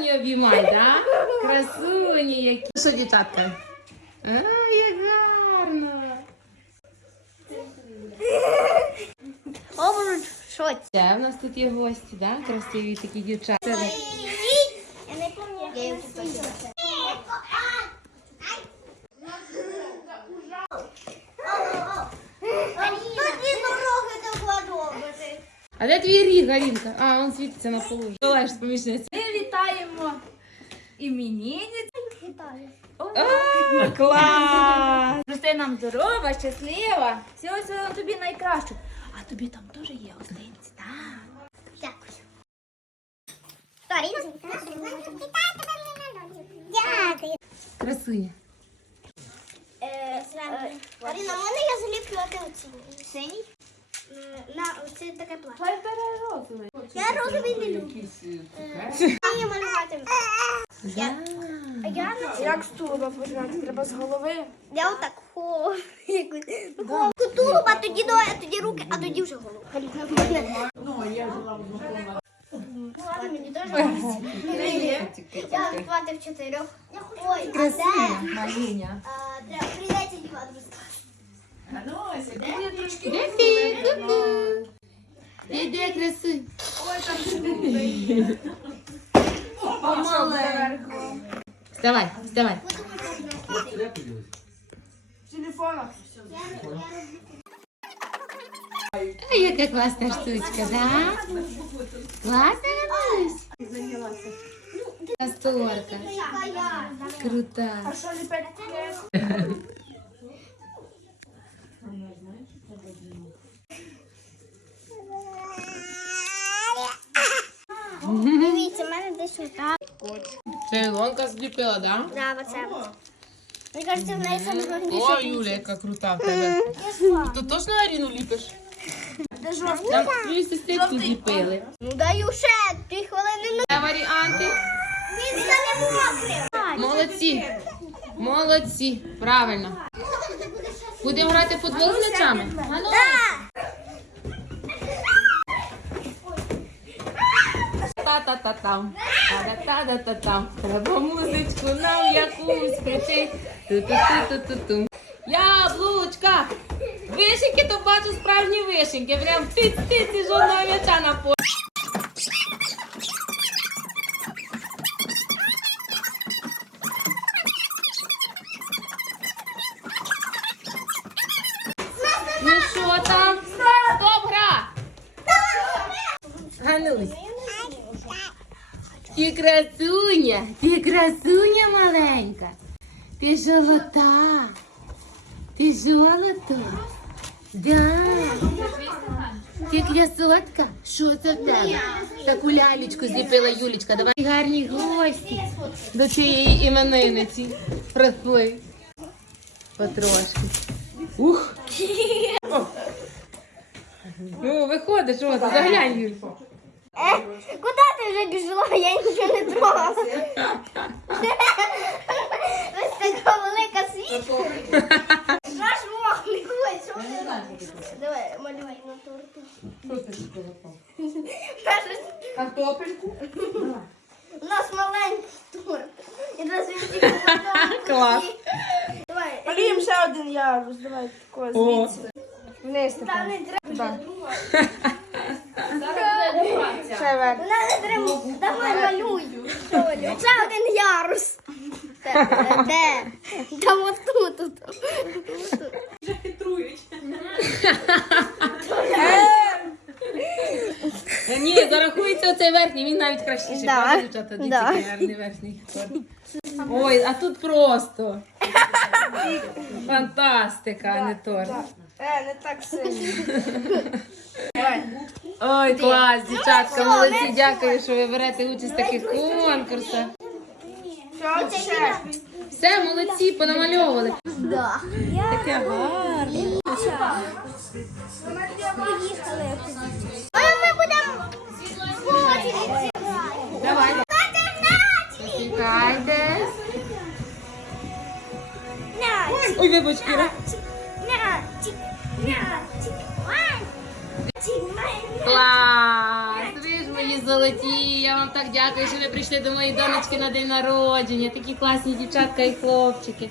Не обіймай, да? Красуні які. Що, дівчатка? А, як гарно. О, що це? Це у нас тут є гості, да? Красиві такі дівчата. Я не пам'ятаю. Я її купила. А де твій ріг, Арінка? А, він світиться на полу. Давай ж помічниця. Вітаємо іменинниць. Вітаю. Клас! Рости нам здорова, щаслива. Всього всього тобі найкращого. А тобі там теж є гостинці, так? Дякую. Торіна? Дякую. Красуня. Аріна, можна я заліплювати оці синій? На оце таке плаття. Хай бере розовий. Я розовий не люблю. Я малювати. Да. А я на Як з тулуба починати? Треба з голови. Я отак хо. якусь таку Тулуб, а тоді ноги, а тоді руки, а тоді вже голову. Ладно, мені теж Я хватив чотирьох. Ой, а де? Малиня. А, Треба прийдеться дівати. Де ти? Вставай, вставай. В телефонах. А яка класна штучка, да? Класна, Наталюсь? Касторка. Крута. А що отак. Це Ілонка зліпила, да? Да, оце. Мені кажеться, в неї саме О, важніше. Юля, яка крута в тебе. Ти точно Аріну ліпиш? Де жовтий? Там твої сестрички зліпили. Ну даю ще дві хвилини. Це варіанти. Він стане мокрим. Молодці. Молодці. Правильно. Будемо грати в футбол з м'ячами? А ну. Та-та-та-там. Та-та-та-та-там. Треба музичку нам якусь включить. Ту-ту-ту-ту-ту-ту. Яблучка! Вишеньки, то бачу справжні вишеньки. Прям тиць-тиць і жодного м'яча на полі. Ну що там? Стоп, гра! Ганусь. Ти красуня, ти красуня маленька. Ти золота. Ти золото. Да. Ти красотка. Що це в тебе? Таку лялечку зліпила Юлічка. Давай гарні гості до цієї іменинниці. Прийшли. Потрошки. Ух. Ну, виходиш, от, заглянь, Юль. Куди ти вже біжала? Я нічого не трогала. Ось така велика свічка. Що ж мокрий? Ой, що? Давай, малюй на торту. Кажеш, Картопельку. У нас маленький торт. І раз він тільки на Клас. Давай. Малюємо ще один ярус. Давай такого звідси. Вниз Та не треба. Ще вверх. Вона не треба. Давай малюй. Що малюй? Ще один ярус. Де? Там отут. тут. Е, Ні, зарахується оцей верхній, він навіть кращіший. Да. правда, дівчата? Дивіться, Да. гарний верхній. Ой, а тут просто. Фантастика, а не торт. Е, не так сильно. Ой, клас, дівчатка, молодці, дякую, що ви берете участь в таких конкурсах. Все, молодці, понамальовували. Да. Таке гарне. Ми будемо Давай. Чекайте. Ой, вибач, Іра. Клас! Золоті, я вам так дякую, що ви прийшли до моєї донечки на день народження. Такі класні дівчатка і хлопчики.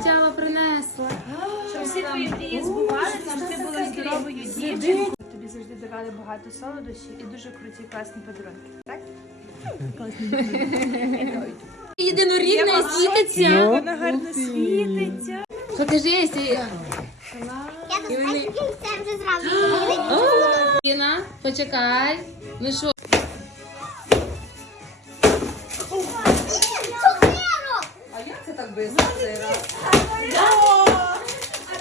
Тітяла принесла? Щоб всі твої мрії збувалися, щоб ти була здоровою дівчинкою. Тобі завжди давали багато солодощів і дуже круті класні подарунки. Так? Єдинорідна і світиться. Вона гарно світиться. Покажи, якщо... Я тут вже зразу. Іна, почекай. Ну що? Так швидко цей раз?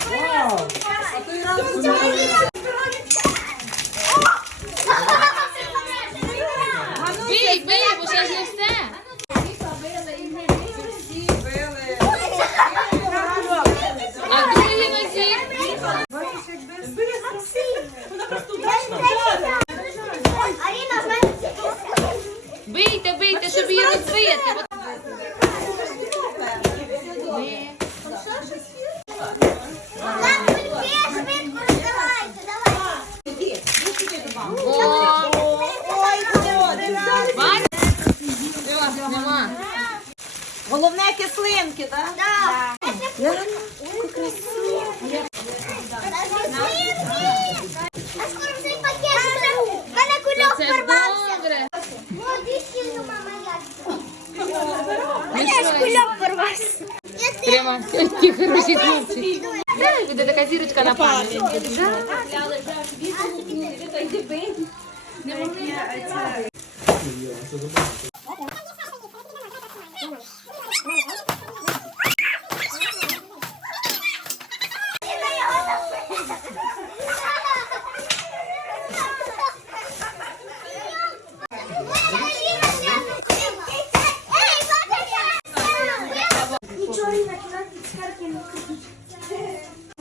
Вау! А той раз Бий, бий, бо ще ж не все. Бийте, бийте, щоб її розбити. От- Так, тільки швидко розкривайте, давай. О, бачиш? Все, нема. Головне кислинки, так? Так. А скоро цей пакет. В мене кульок порвався. Молоді сильно, мама, як. Ну що, Кульок порвався. Я. Прямо такі хороші хлопці. Буде така зірочка на пам'ять. Нічого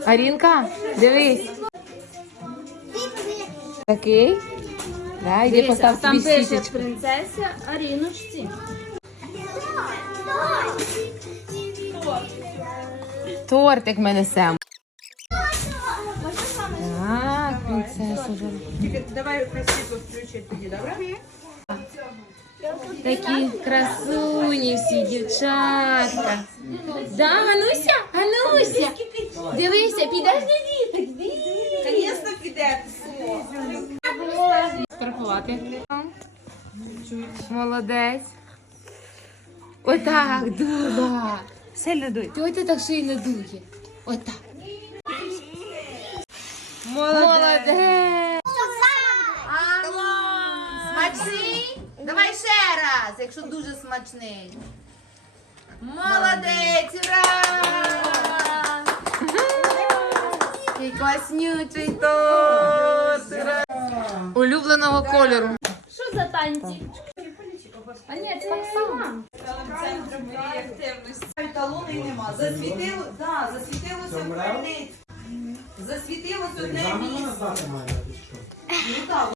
Арінка, дивись. Такий. Да, йди постав собі свічечку. принцеса Аріночці. Тортик ми несемо. Так, вже. Тільки давай світло включити тоді, добре? Такі красуні всі, дівчатка. Да, Гануся? Гануся. Дивися, підеш до діток. Звісно, піде. Страхувати. Молодець. Отак, дула. Сильно дуй. Тьотя так шийно дує. Отак. Молодець. Смачний? Давай ще раз, якщо дуже смачний. Молодець, ура! Який класнючий торт! ура! Улюбленого кольору. Що за танці? А ні, це так само. Талони нема. Засвітило, да, засвітилося в. Засвітилося одне місце. Ну так,